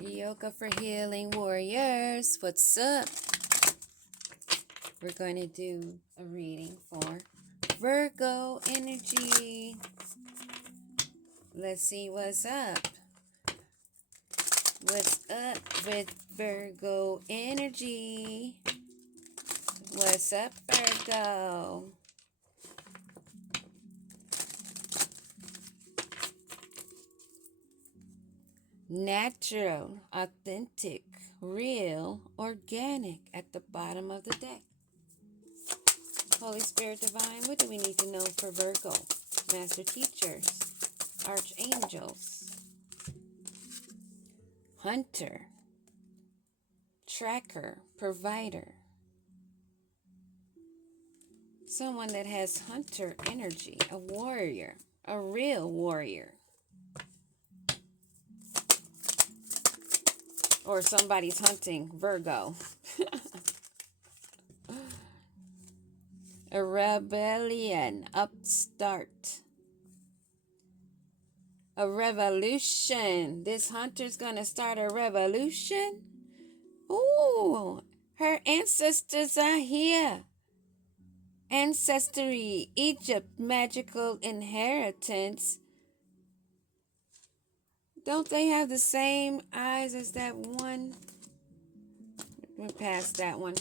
Yoga for Healing Warriors. What's up? We're going to do a reading for Virgo energy. Let's see what's up. What's up with Virgo energy? What's up, Virgo? Natural, authentic, real, organic at the bottom of the deck. Holy Spirit Divine, what do we need to know for Virgo? Master teachers, archangels, hunter, tracker, provider. Someone that has hunter energy, a warrior, a real warrior. Or somebody's hunting Virgo. A rebellion, upstart. A revolution. This hunter's gonna start a revolution. Ooh, her ancestors are here. Ancestry, Egypt, magical inheritance. Don't they have the same eyes as that one? We're past that one.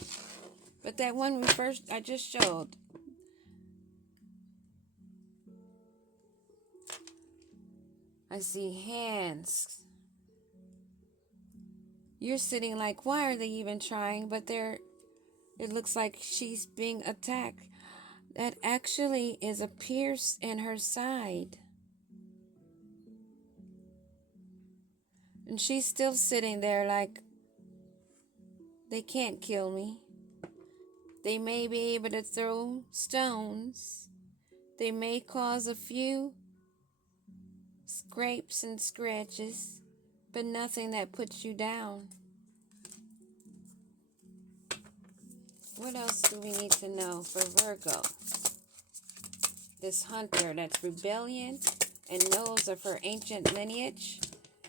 But that one I just showed. I see hands. You're sitting like, why are they even trying? But it looks like she's being attacked. That actually is a pierce in her side. And she's still sitting there like, they can't kill me. They may be able to throw stones. They may cause a few scrapes and scratches, but nothing that puts you down. What else do we need to know for Virgo? This hunter that's rebellion and knows of her ancient lineage.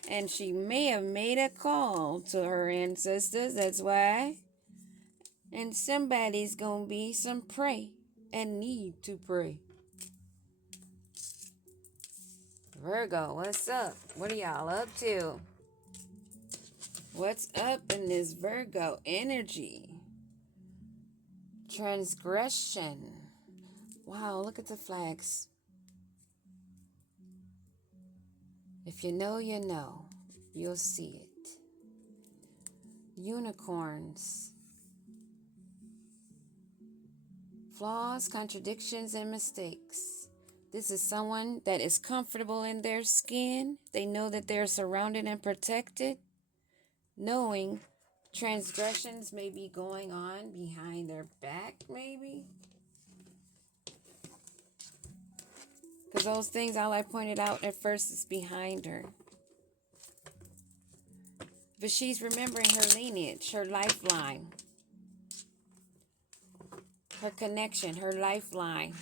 And she may have made a call to her ancestors, that's why. And somebody's gonna be some prey and need to pray. Virgo, what's up? What are y'all up to? What's up in this Virgo energy? Transgression. Wow, look at the flags. If you know, you know. You'll see it. Unicorns. Flaws, contradictions, and mistakes. This is someone that is comfortable in their skin. They know that they're surrounded and protected, knowing transgressions may be going on behind their back, maybe. Because those things, all I pointed out at first, is behind her. But she's remembering her lineage, her lifeline, her connection, her lifeline.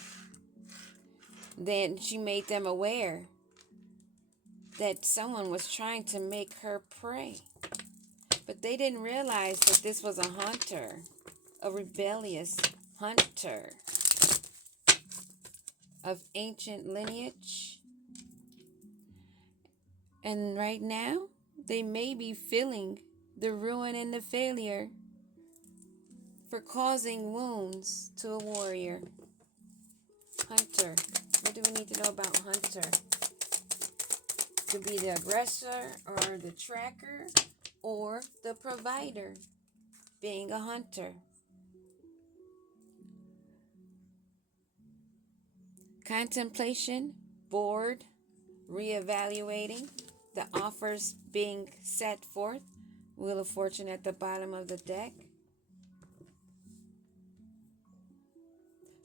Then she made them aware that someone was trying to make her pray. But they didn't realize that this was a hunter, a rebellious hunter of ancient lineage. And right now, they may be feeling the ruin and the failure for causing wounds to a warrior. Hunter. What do we need to know about hunter? To be the aggressor or the tracker or the provider, being a hunter. Contemplation, bored, reevaluating, the offers being set forth, Wheel of Fortune at the bottom of the deck.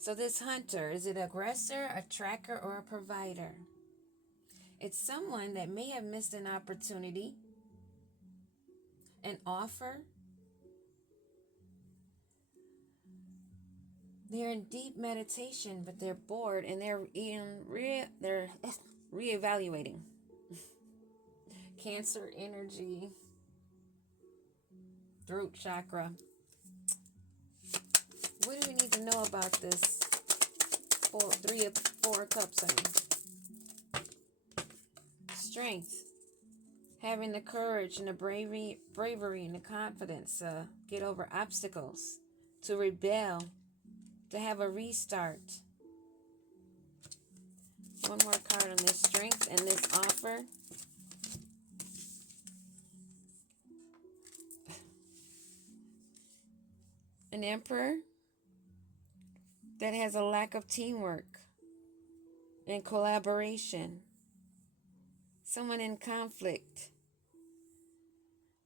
So this hunter, is it an aggressor, a tracker, or a provider? It's someone that may have missed an opportunity, an offer. They're in deep meditation, but they're bored and they're reevaluating. Cancer energy. throat chakra. What do we need to know about this Three of Four Cups? Strength. Having the courage and the bravery and the confidence to get over obstacles, to rebel, to have a restart. One more card on this strength and this offer. An Emperor that has a lack of teamwork and collaboration. Someone in conflict.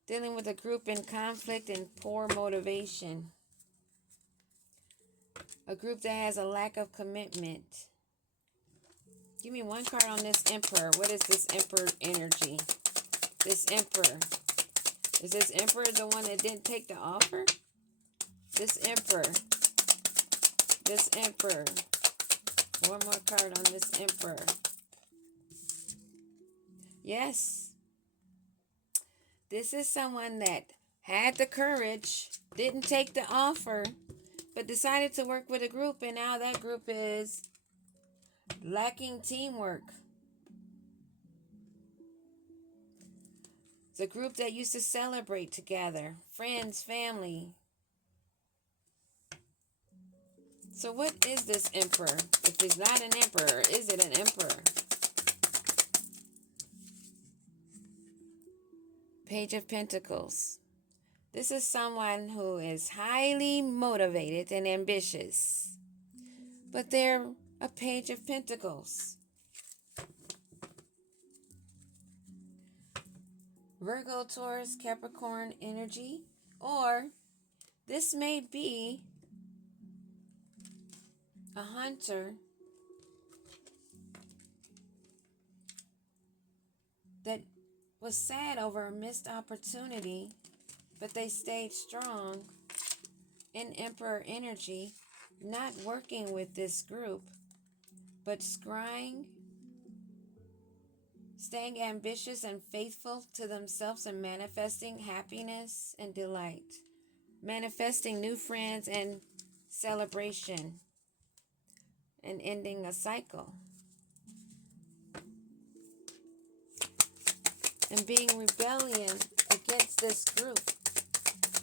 Dealing with a group in conflict and poor motivation. A group that has a lack of commitment. Give me one card on this Emperor. What is this Emperor energy? This Emperor. Is this Emperor the one that didn't take the offer? This Emperor. This Emperor. One more card on this Emperor. Yes. This is someone that had the courage, didn't take the offer, but decided to work with a group, and now that group is lacking teamwork. It's a group that used to celebrate together, friends, family. So what is this Emperor? If it's not an Emperor, is it an Emperor? Page of Pentacles. This is someone who is highly motivated and ambitious, but they're a Page of Pentacles. Virgo, Taurus, Capricorn energy, or this may be a hunter that was sad over a missed opportunity, but they stayed strong in Emperor energy, not working with this group, but scrying, staying ambitious and faithful to themselves and manifesting happiness and delight, manifesting new friends and celebration, and ending a cycle. And being rebellion against this group,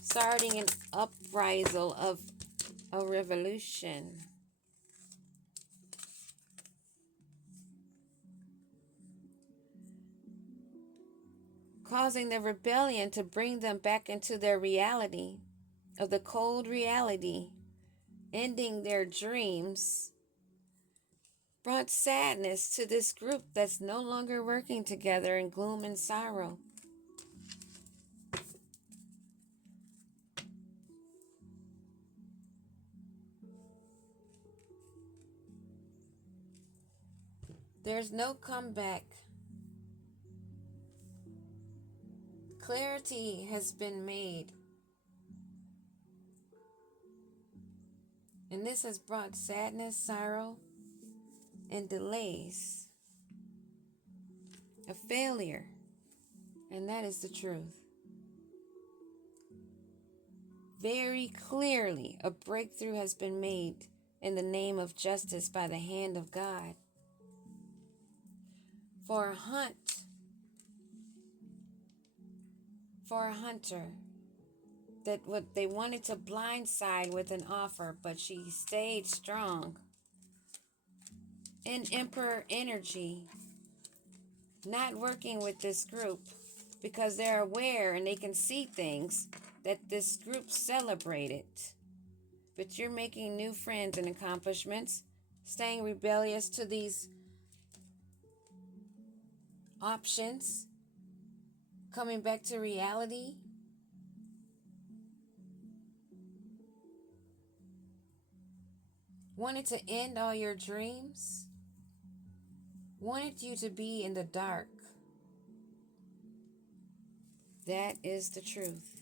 starting an uprisal of a revolution. Causing the rebellion to bring them back into their reality, of the cold reality, ending their dreams, brought sadness to this group that's no longer working together in gloom and sorrow. There's no comeback. Clarity has been made. And this has brought sadness, sorrow, and delays. A failure. And that is the truth. Very clearly, a breakthrough has been made in the name of justice by the hand of God. For a hunter, that what they wanted to blindside with an offer, but she stayed strong. In Emperor energy, not working with this group because they're aware and they can see things that this group celebrated. But you're making new friends and accomplishments, staying rebellious to these options, coming back to reality. Wanted to end all your dreams, wanted you to be in the dark. That is the truth.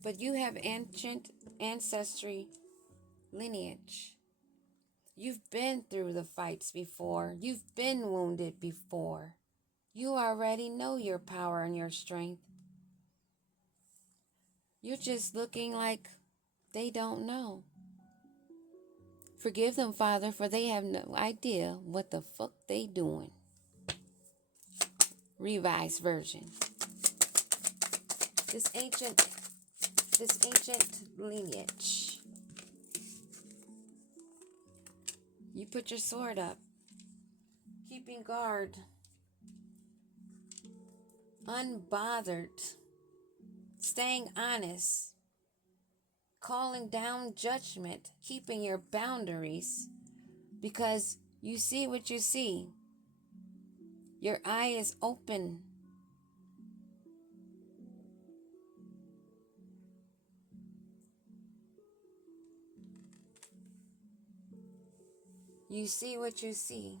But you have ancient ancestry lineage. You've been through the fights before. You've been wounded before. You already know your power and your strength. You're just looking like they don't know. Forgive them, Father, for they have no idea what the fuck they doing. Revised version. This ancient lineage. You put your sword up, keeping guard, unbothered, staying honest, calling down judgment, keeping your boundaries, because you see what you see. Your eye is open. You see what you see.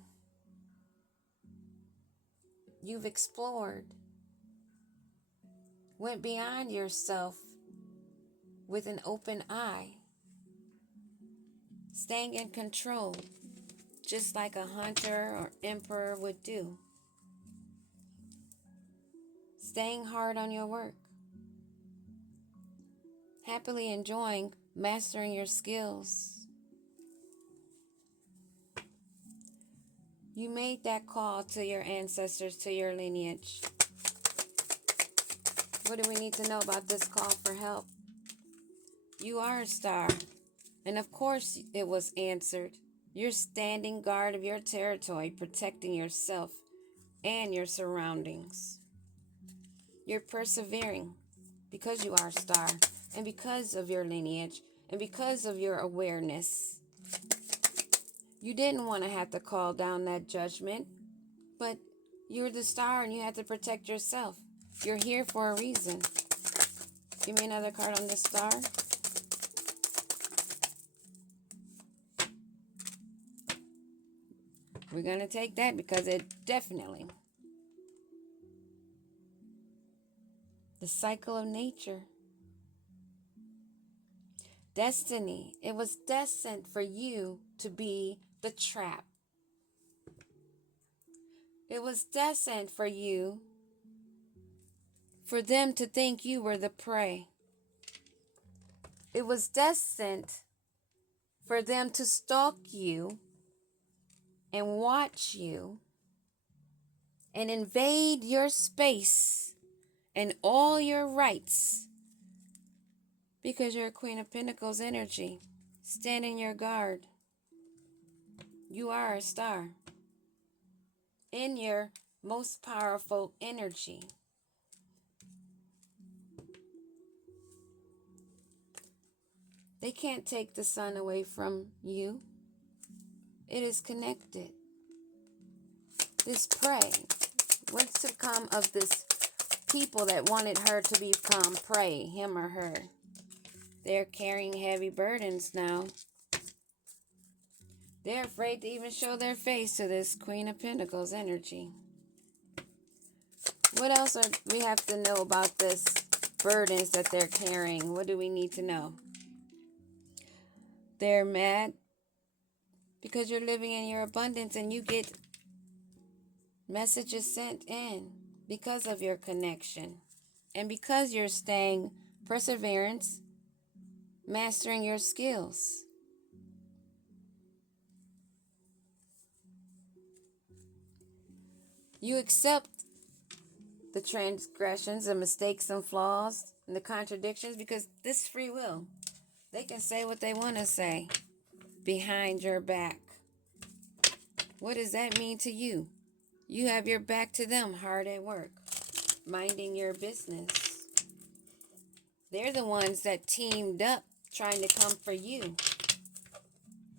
You've explored, went beyond yourself with an open eye, staying in control, just like a hunter or emperor would do. Staying hard on your work, happily enjoying mastering your skills. You made that call to your ancestors, to your lineage. What do we need to know about this call for help? You are a star, and of course it was answered. You're standing guard of your territory, protecting yourself and your surroundings. You're persevering because you are a star, and because of your lineage, and because of your awareness. You didn't want to have to call down that judgment, but you're the star and you have to protect yourself. You're here for a reason. Give me another card on the star. We're going to take that because it definitely. The cycle of nature. Destiny. It was destined for you to be the trap. It was destined for you, for them to think you were the prey. It was destined for them to stalk you and watch you and invade your space and all your rights, because you're a Queen of Pentacles energy. Stand in your guard. You are a star in your most powerful energy. They can't take the sun away from you. It is connected. This prey, what's to come of this people that wanted her to become prey, him or her? They're carrying heavy burdens now. They're afraid to even show their face to this Queen of Pentacles energy. What else we have to know about this burdens that they're carrying? What do we need to know? They're mad because you're living in your abundance and you get messages sent in because of your connection and because you're staying perseverance, mastering your skills. You accept the transgressions, the mistakes and flaws and the contradictions because this free will. They can say what they want to say behind your back. What does that mean to you? You have your back to them, hard at work, minding your business. They're the ones that teamed up trying to come for you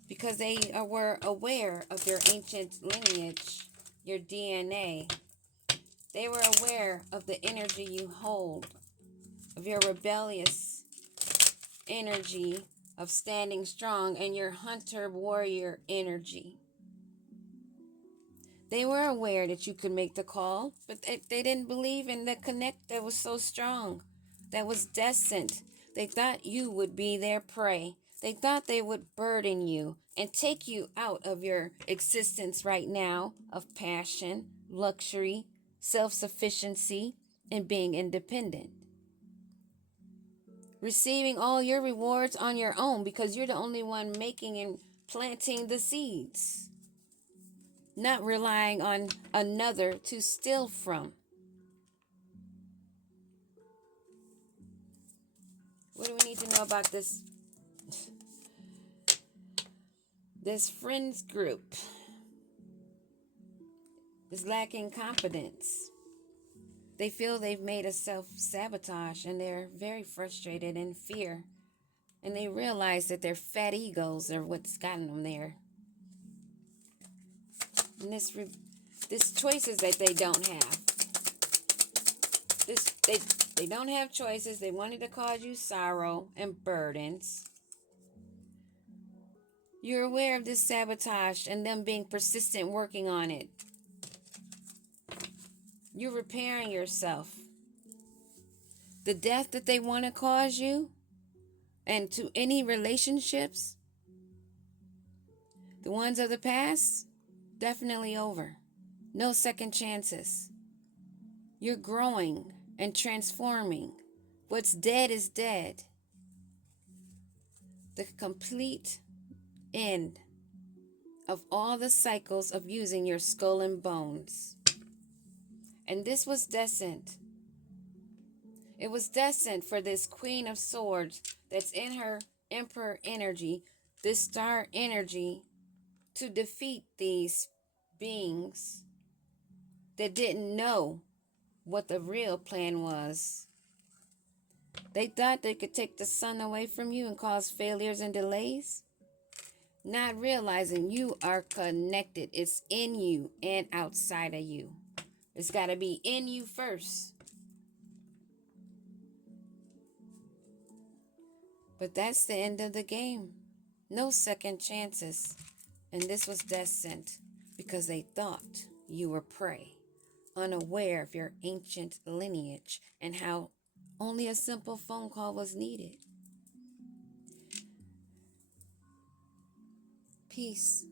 because they were aware of your ancient lineage, your DNA. They were aware of the energy you hold, of your rebellious energy of standing strong, and your hunter warrior energy. They were aware that you could make the call, but they didn't believe in the connect that was so strong, that was destined. They thought you would be their prey. They thought they would burden you and take you out of your existence right now of passion, luxury, self-sufficiency, and being independent. receiving all your rewards on your own because you're the only one making and planting the seeds, not relying on another to steal from. What do we need to know about this friends group? Is lacking confidence. They feel they've made a self-sabotage and they're very frustrated and fear. And they realize that their fat egos are what's gotten them there. And this choices that they don't have. They don't have choices. They wanted to cause you sorrow and burdens. You're aware of this sabotage and them being persistent working on it. You're repairing yourself. The death that they want to cause you and to any relationships, the ones of the past, definitely over. No second chances. You're growing and transforming. What's dead is dead. The complete end of all the cycles of using your skull and bones. And this was destined. It was destined for this Queen of Swords that's in her Emperor energy, this star energy, to defeat these beings that didn't know what the real plan was. They thought they could take the sun away from you and cause failures and delays, not realizing you are connected. It's in you and outside of you. It's got to be in you first. But that's the end of the game. No second chances. And this was destined because they thought you were prey, unaware of your ancient lineage and how only a simple phone call was needed. Peace.